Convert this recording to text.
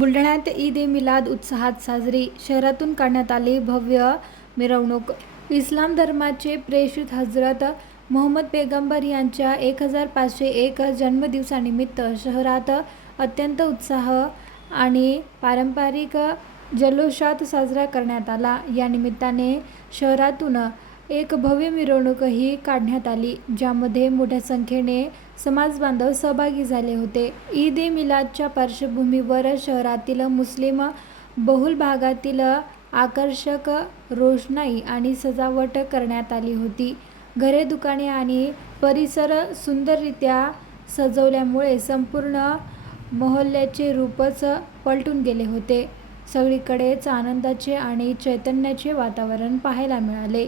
बुलढाण्यात ईद ए मिलाद उत्साहात साजरी. शहरातून काढण्यात आली भव्य मिरवणूक. इस्लाम धर्माचे प्रेषित हजरत मोहम्मद पैगंबर यांच्या 1501 जन्मदिवसानिमित्त शहरात अत्यंत उत्साह आणि पारंपरिक जल्लोषात साजरा करण्यात आला. या निमित्ताने शहरातून एक भव्य मिरवणूकही काढण्यात आली, ज्यामध्ये मोठ्या संख्येने समाजबांधव सहभागी झाले होते. ईद ए मिलादच्या पार्श्वभूमीवर शहरातील मुस्लिम बहुल भागातील आकर्षक रोषणाई आणि सजावट करण्यात आली होती. घरे, दुकाने आणि परिसर सुंदररित्या सजवल्यामुळे संपूर्ण मोहल्ल्याचे रूपच पलटून गेले होते. सगळीकडेच आनंदाचे आणि चैतन्याचे वातावरण पाहायला मिळाले.